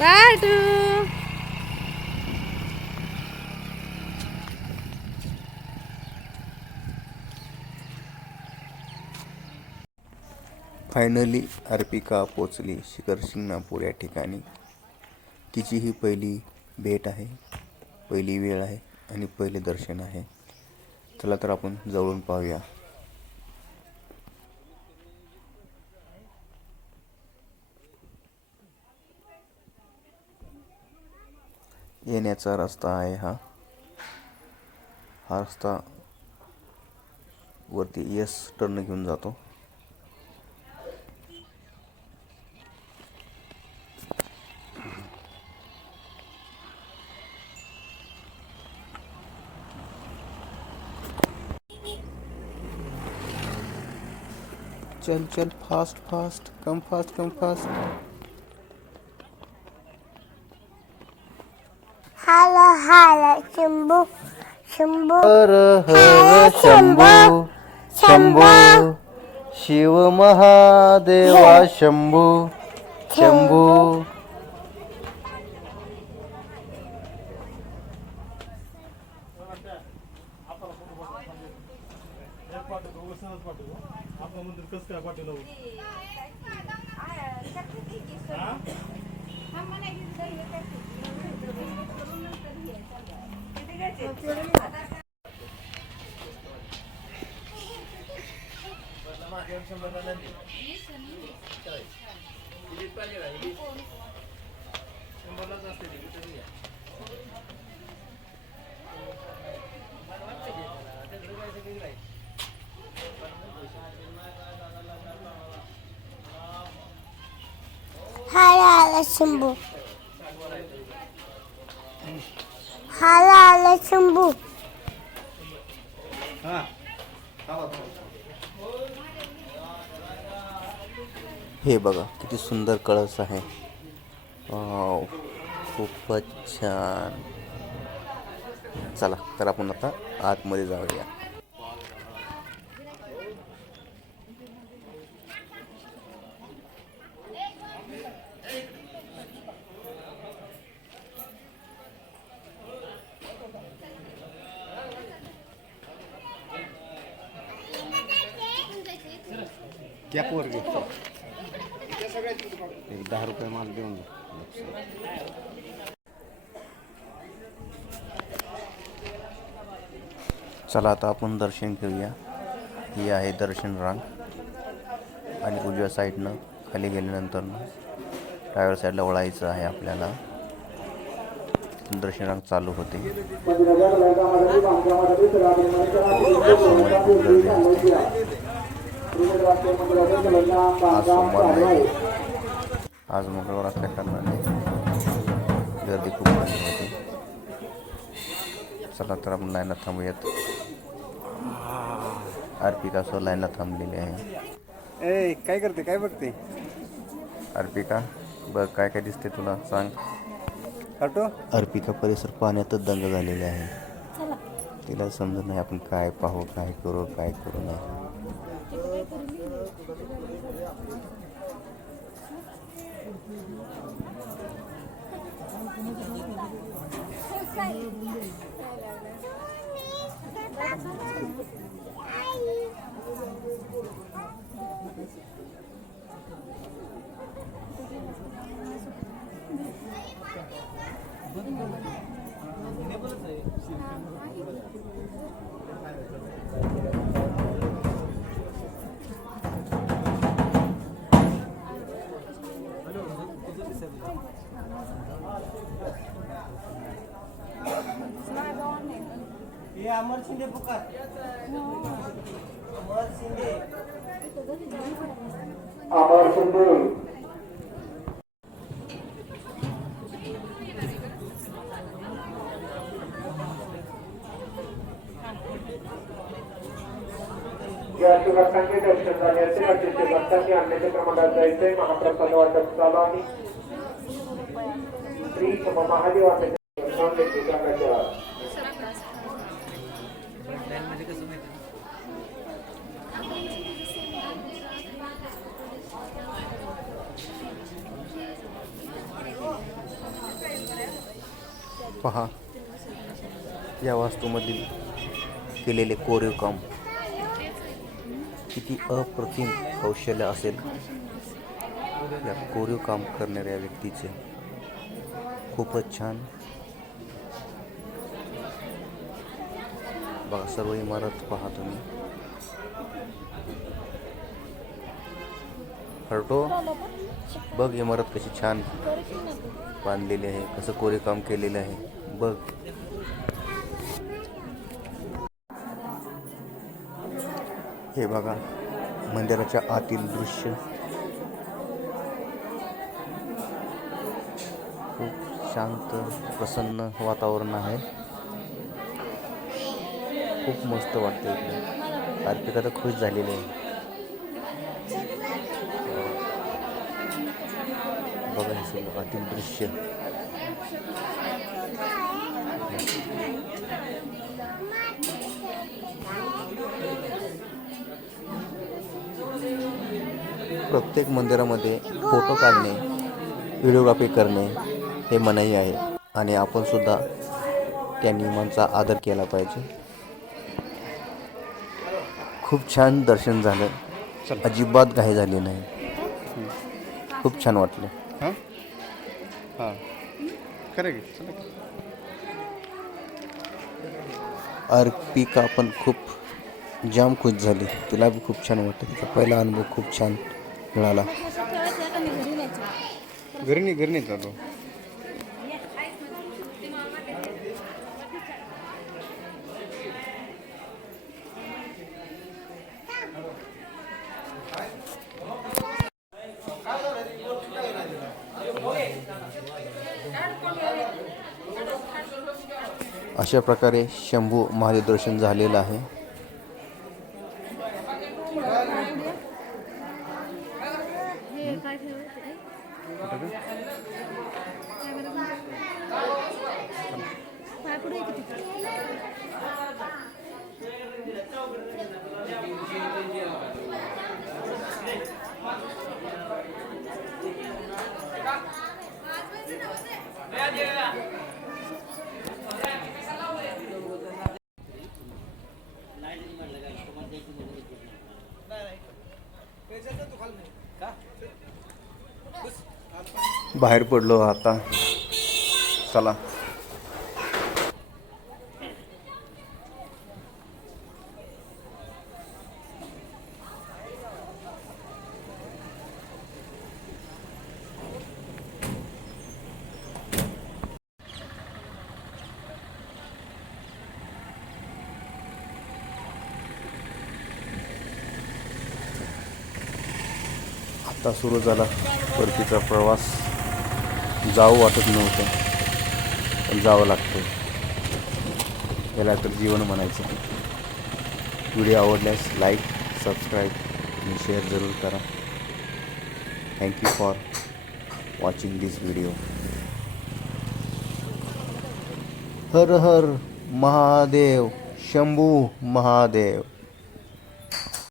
पाटू finally Arpika पोचली शिखर शिंगणापूर या ठिकाणी. तिची ही पहिली भेट आहे, पहिली वेळ आहे आणि पहिले दर्शन आहे. चला तर आपण जवळून पाहूया. येण्याचा रस्ता आहे हा. हा रस्ता वरती यस टर्न घेऊन जातो. चल चल fast fast, come fast come fast. Hello hello Shambhu Shambhu Har Har Shambhu Shambhu Shiva Mahadeva Shambhu Shambhu. Hello hello Shambhu hello hello Shambhu. हे बघा किती सुंदर कळस आहे. वाव, खूपच छान. चला तर आपण आता आतमध्ये जाऊया. कॅप वर घे. 10 रुपये माल देऊन दे. चला आता आपण दर्शन घेऊया. ही आहे दर्शन रांग आणि उजव्या साईडनं खाली गेल्यानंतर डाव्या साईडला वळायचं आहे आपल्याला. दर्शन रांग चालू होते. आज सोमवार आहे. आज मंगळवार असल्या कारणाने गर्दी खूप झाली होती. चला तर आपण लाईनात थांबूयात. अर्पिका सो लाईनात थांबलेली आहे. ए काय करते, काय बघते? अर्पिका बघ काय काय दिसते तुला, सांग. हटो. अर्पिका परिसर पाण्यातच दंग झालेले आहे. तिला समजत नाही आपण काय पाहू, काय करू, काय करू नये. अमर शिंदे पुकार. अमर शिंदे. अमर शिंदे. या शिवभक्तांचे दर्शन झाले असेल. अतिशय भक्तांनी आणण्याच्या प्रमाणात जायचंय. महाप्रसाद वाटप चालू आहे. श्री महादेव पहा या वास्तूमधील केलेले कोरीव काम किती अप्रतिम कौशल्य असेल या कोरीव काम करणाऱ्या व्यक्तीचे. खूपच छान. बघा सर्व इमारत पहा तुम्ही. हरटो बघ इमारत कशी छान बांधलेली आहे, कसं कोरीव काम केलेलं आहे बघ. हे बघा मंदिराच्या आतील दृश्य. खूप शांत प्रसन्न वातावरण आहे. खूप मस्त वाटतं इकडे. अर्पिता तर खुश झालेली आहे. बघा हे सगळं आतील दृश्य. प्रत्येक मंदिरामध्ये फोटो काढणे, व्हिडिओग्राफी करणे हे मनाई आहे आणि आपण सुद्धा त्या नियमांचा आदर केला पाहिजे. खूप छान दर्शन झालं. अजिबात घाई झाली नाही. खूप छान वाटलं. हां हां खरं की चला. अर्पिका पण खूप जाम खुश झाली. तिला बी खूप छान वाटतं. तिचा पहिला अनुभव खूप छान मिळाला. घरी नाही चालू. अशा प्रकारे शंभू महादेव दर्शन झालेलं आहे. बाहेर पडलो आता. चला आता सुरू झाला परतीचा प्रवास. जावं वाटत नव्हतं पण जावं लागतं. याला तर जीवन म्हणायचं. व्हिडिओ आवडल्यास लाईक, सबस्क्राईब आणि शेअर जरूर करा. Thank you for watching this video. Her her Mahadev, Shambhu Mahadev.